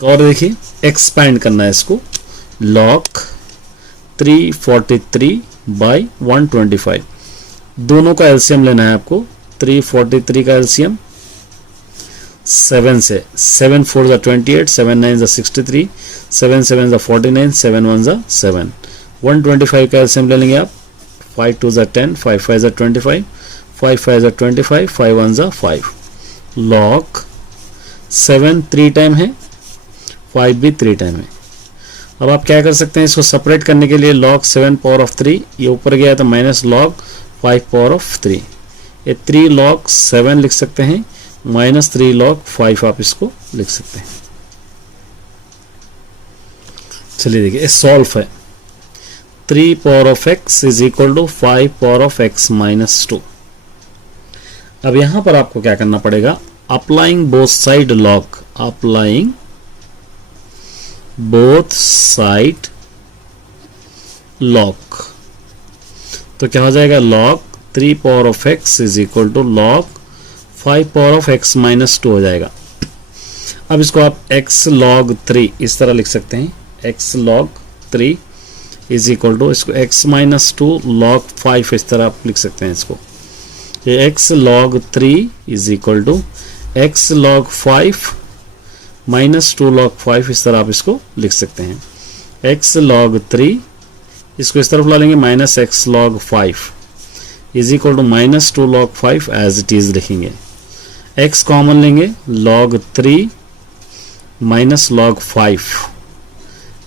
और देखिए एक्सपैंड करना है इसको, log 343 बाई 125, दोनों का एलसीएम लेना है आपको। 343 का एलसीएम 7 से, 7 4 जा 28, 7 9 जा 63, 7 7 जा 49, 7 1 जा 7। 125 का एलसीएम ले लेंगे आप, 5 2 जा 10, 5 5 जा 25, 5 5 जा 25, 5 1 जा 5। log 7 3 टाइम है, 5 भी 3 टाइम है। अब आप क्या कर सकते हैं, इसको सेपरेट करने के लिए log 7 पावर ऑफ 3, ये ऊपर गया तो माइनस log 5 पावर ऑफ 3, ये 3 log 7 लिख सकते हैं, माइनस 3 log 5 आप इसको लिख सकते हैं। चलिए देखिए सॉल्व है, 3 power of x is equal to 5 power of x minus 2। अब यहां पर आपको क्या करना पड़ेगा, applying both side log, applying both side log, तो क्या हो जाएगा, log 3 power of x is equal to log 5 power of x minus 2 हो जाएगा। अब इसको आप x log 3 इस तरह लिख सकते हैं, x log 3 is equal to, इसको x माइनस 2 log 5 इस तरह आप लिख सकते हैं इसको, ये x log 3 is equal to x log 5 minus 2 log 5 इस तरह आप इसको लिख सकते हैं। x log 3 इसको इस तरफ ला लेंगे, minus x log 5 is equal to minus 2 log 5 as it is लिखेंगे। x कॉमन लेंगे, log 3 minus log 5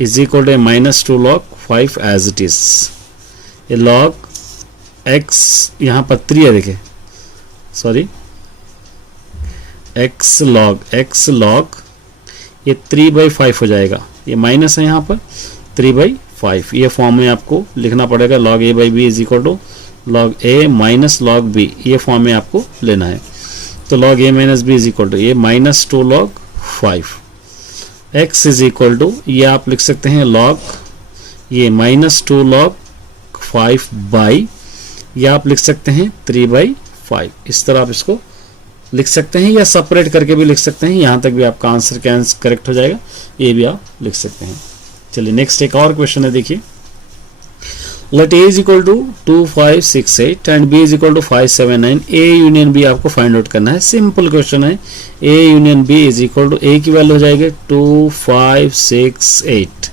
is equal to minus 2 log 5 as it is. ये log x यहाँ पर 3 है, देखिए सॉरी, x log ये 3/5 हो जाएगा, ये माइनस है यहाँ पर 3/5, ये फॉर्म में आपको लिखना पड़ेगा, log a/b is equal to log a minus log b, ये फॉर्म में आपको लेना है। तो log a माइनस b इज इक्वल टू ये minus 2 log 5, x is equal to ये आप लिख सकते हैं log ये माइनस 2 log 5 बाई, ये आप लिख सकते हैं 3/5, इस तरह आप इसको लिख सकते हैं, या सेपरेट करके भी लिख सकते हैं, यहां तक भी आपका आंसर करेक्ट हो जाएगा, ये भी आप लिख सकते हैं। चलिए नेक्स्ट एक और क्वेश्चन है, देखिए let a is equal to 2 5 6 8 and b is equal to 5 7 9, a union b आपको फाइंड आउट करना है। सिंपल क्वेश्चन है, a union b is equal to a की वैल्यू हो जाएगी 2 5 6 8,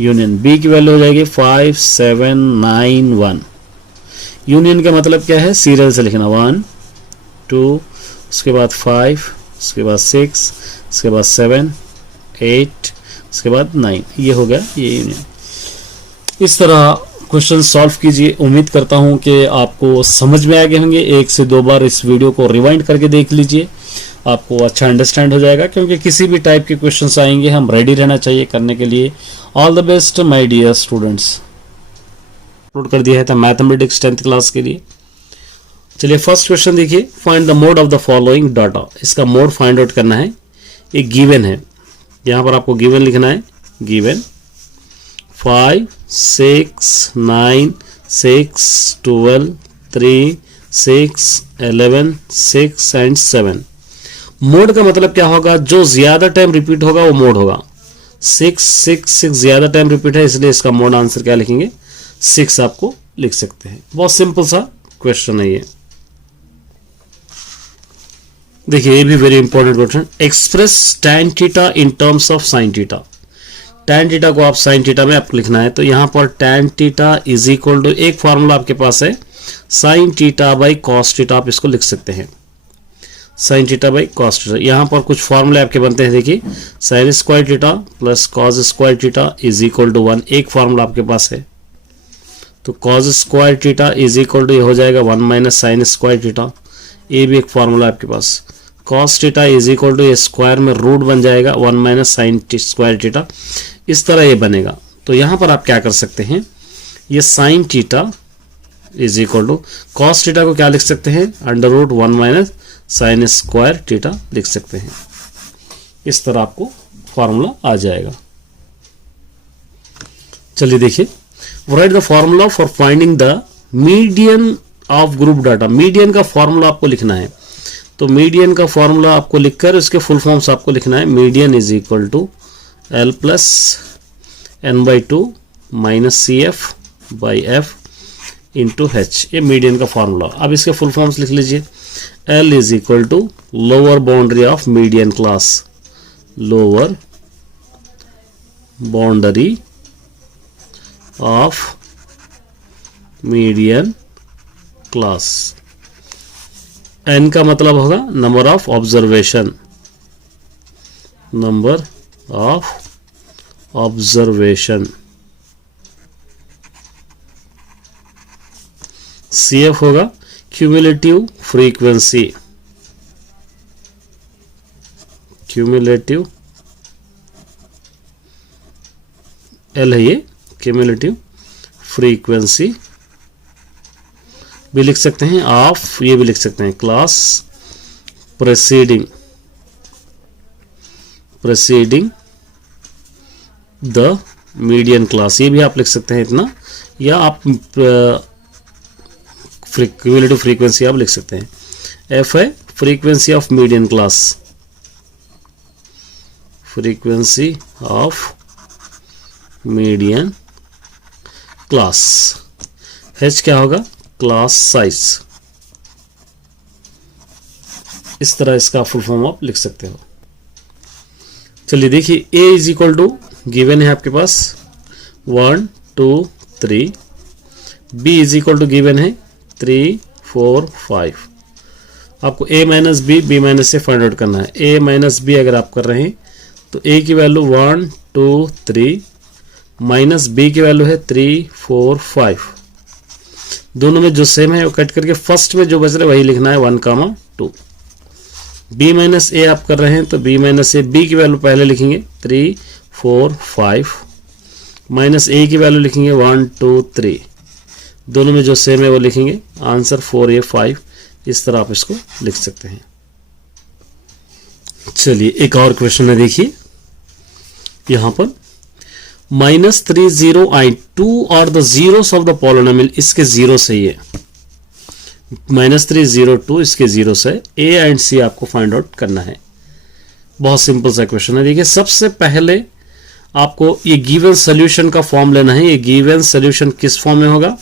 यूनियन b की वैल्यू हो जाएगी 5 7 9 1। यूनियन का मतलब क्या है, सीरियल से लिखना, 1 2 उसके बाद 5 उसके बाद 6 उसके बाद 7 8 उसके बाद 9, ये हो गया ये यूनियन। इस तरह क्वेश्चन सॉल्व कीजिए। उम्मीद करता हूं कि आपको समझ में आ गए होंगे। 1 से 2 बार इस वीडियो को रिवाइंड करके देख लीजिए, आपको अच्छा अंडरस्टैंड हो जाएगा, क्योंकि किसी भी टाइप के क्वेश्चंस आएंगे हम रेडी रहना चाहिए करने के लिए। All the best my dear students. Upload कर दिया है था मैथमेटिक्स 10th क्लास के लिए। चलिए फर्स्ट क्वेश्चन देखिए, find the mode of the following data. इसका मोड फाइंड आउट करना है। एक गिवन है, यहां पर आपको गिवन लिखना है, गिवन 5 6 9 6 12 3 6 11 6 एंड 7। मोड का मतलब क्या होगा, जो ज्यादा टाइम रिपीट होगा वो मोड होगा। 6 6 6 ज्यादा टाइम रिपीट है, इसलिए इसका मोड आंसर क्या लिखेंगे, 6 आपको लिख सकते हैं। बहुत सिंपल सा क्वेश्चन है ये। देखिए ये भी very important question, express tan theta in terms of sin theta. tan theta को आप sin थीटा में आपको लिखना है, तो यहां पर tan theta is equal to, एक फॉर्मूला आपके पास है sin theta by cos theta, आप इसको लिख सकते हैं sin theta by cos theta. यहां पर कुछ फॉर्मूले आपके बनते हैं, देखिए sin square theta plus cos square theta is equal to 1, एक फॉर्मूला आपके पास है। तो cos square theta is equal to ये हो जाएगा 1 माइनस साइन स्क्वायर थीटा, ये भी एक फॉर्मूला आपके पास। cos theta is equal to ये स्क्वायर में रूट बन जाएगा 1 माइनस साइन स्क्वायर थीटा, इस तरह ये बनेगा। तो यहां पर आप क्या कर सकते हैं, ये sine theta is equal to cos theta को क्या लिख सकते हैं, under root 1 minus sine square theta लिख सकते हैं। इस तरह आपको फॉर्मूला आ जाएगा। चलिए देखिए, right the formula for finding the median of group data. Median का फॉर्मूला आपको लिखना है, तो मीडियन का फॉर्मूला आपको लिखकर उसके फुल फॉर्म्स आपको लिखना है। Median is equal to L plus n/2 minus CF/F into H, ये मीडियन का फॉर्मूला। अब इसके फुल फॉर्म्स लिख लीजिए। L is equal to lower boundary of median class, lower boundary of median class. n का मतलब होगा number of observation, number of observation. CF होगा क्यूमुलेटिव फ्रीक्वेंसी, क्यूमुलेटिव L है ये, क्यूमुलेटिव फ्रीक्वेंसी भी लिख सकते हैं ऑफ, ये भी लिख सकते हैं क्लास प्रेसीडिंग द मीडियन क्लास, ये भी आप लिख सकते हैं इतना, या आप क्यूमुलेटिव फ्रीक्वेंसी आप लिख सकते हैं। F है frequency of median class, frequency of median class. H क्या होगा, क्लास साइज। इस तरह इसका फुल फॉर्म आप लिख सकते हो। चलिए देखिए, A is equal to given है आपके पास 1 2 3, B is equal to given है 3 4 5। आपको A minus B, B minus से फाइंड आउट करना है। A माइनस बी अगर आप कर रहे हैं तो A की वैल्यू 1 2 3 माइनस B की वैल्यू है 3 4 5। दोनों में जो सेम है वो कट करके फर्स्ट में जो बच रहा है वही लिखना है 1 2। B माइनस ए आप कर रहे हैं तो B माइनस ए, B की वैल्यू पहले लिखेंगे 3 4 5 माइनस A की वैल्यू लिखेंगे 1 2 3। दोनों में जो सेम है वो लिखेंगे, आंसर 4A 5। इस तरह आप इसको लिख सकते हैं। चलिए एक और क्वेश्चन है, देखिए यहां पर -3 0 I 2 और the zeros of the polynomial, इसके जीरो से ही है। -3 0 2 इसके जीरो से A एंड C आपको फाइंड आउट करना है। बहुत सिंपल सा क्वेश्चन है। देखिए सबसे पहले आपको ये गिवन सोल्यूशन का फॉर्म लेना है। ये गिवन सोल्यूशन किस फॉर्म में होगा,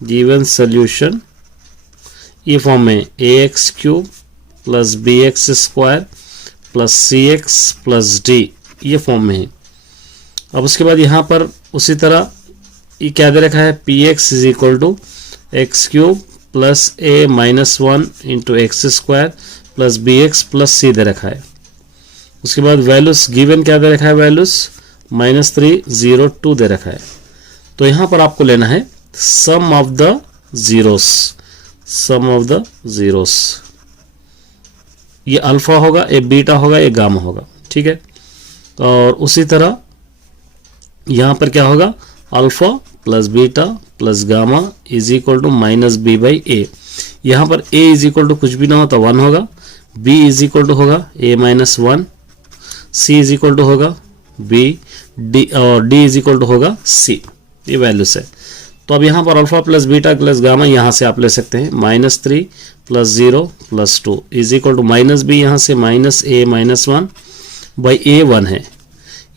गिवन सोल्यूशन ये फॉर्म में ax³ plus bx² plus cx plus d, ये फॉर्म में है। अब उसके बाद यहाँ पर उसी तरह ये क्या दे रखा है, px is equal to x³ plus a minus 1 into x² plus bx plus c दे रखा है। उसके बाद वैल्यूज गिवन क्या दे रखा है, वैल्यूज -3 0 2 दे रखा है। तो यहाँ पर आपको लेना है sum of the zeros, sum of the zeros. ये अल्फा होगा, ये बीटा होगा, ये गामा होगा, ठीक है। और उसी तरह यहाँ पर क्या होगा, alpha plus beta plus gamma is equal to -b/a। यहाँ पर a इज इक्वल टू कुछ भी ना हो तो 1 होगा, b इज इक्वल टू होगा a minus 1, c is equal to होगा b, d और d इज इक्वल टू होगा c। ये वैल्यूज है। तो अब यहाँ पर alpha plus beta plus gamma यहाँ से आप ले सकते हैं -3 plus 0 plus 2 is equal to -b, यहाँ से -a माइनस 1 बाई a 1 है।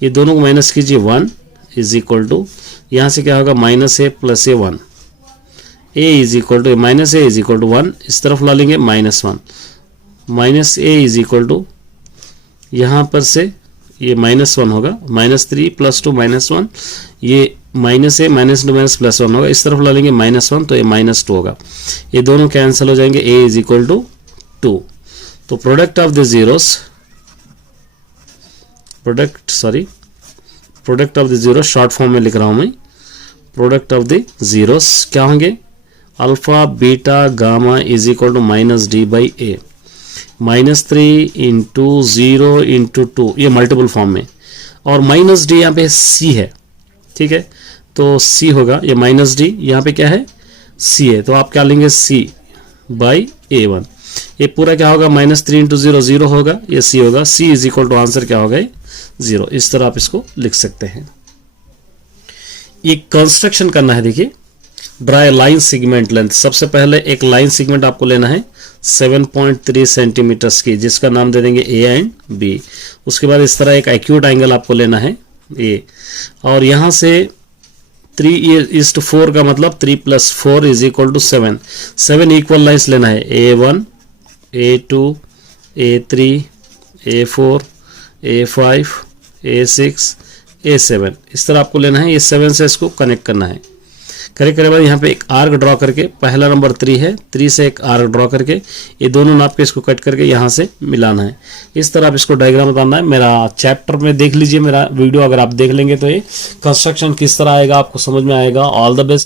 ये दोनों को माइनस कीजिए 1 इज इक्वल टू यहाँ से क्या होगा -a plus a 1, a is equal to -a is equal to 1, इस तरफ ला लेंगे -1 minus a is equal to यहाँ पर से ये -1 होगा, -3 प्लस 2 -1, ये -a माइनस 2 माइनस प्लस 1 होगा, इस तरफ ला लेंगे -1 तो ये -2 होगा। ये दोनों कैंसिल हो जाएंगे, a इज इक्वल टू 2। तो product of the zeros, product of the zero short form में लिख रहा हूं मैं। प्रोडक्ट ऑफ द जीरोस क्या होंगे, alpha beta gamma is equal to -d/a, -3 into 0 into 2, ये मल्टीपल फॉर्म में, और -d यहाँ पे c है, ठीक है। तो c होगा, ये -d यहाँ पे क्या है, c है, तो आप क्या लेंगे c/a1। ये पूरा क्या होगा, -3 इंटू 0 0 होगा, ये c होगा, c is equal to answer क्या होगा 0। इस तरह आप इसको लिख सकते हैं। ये कंस्ट्रक्शन करना है, देखिए draw a line segment length. सबसे पहले एक लाइन सेगमेंट आपको लेना है 7.3 सेंटीमीटर्स की, जिसका नाम दे देंगे ए एंड बी। उसके बाद इस तरह एक एक्यूट एंगल आपको लेना है ए, और यहाँ से 3:4 का मतलब 3 + 4 = 7। 7 इक्वल लाइन्स लेना है, A1 A2 A3 A4 A5 A6 A7, इस तरह आपको लेना है। ये 7 से इसको कनेक्ट करना है। कनेक्ट करने के बाद यहाँ पे एक आर्क ड्रॉ करके, पहला नंबर 3 है, 3 से एक आर्क ड्रॉ करके ये दोनों नाप के इसको कट करके यहाँ से मिलाना है। इस तरह आप इसको डायग्राम बताना है। मेरा चैप्टर में देख लीजिए मेरा वीडियो, अगर आप देख लेंगे तो ये कंस्ट्रक्शन किस तरह आएगा आपको समझ में आएगा। All the best.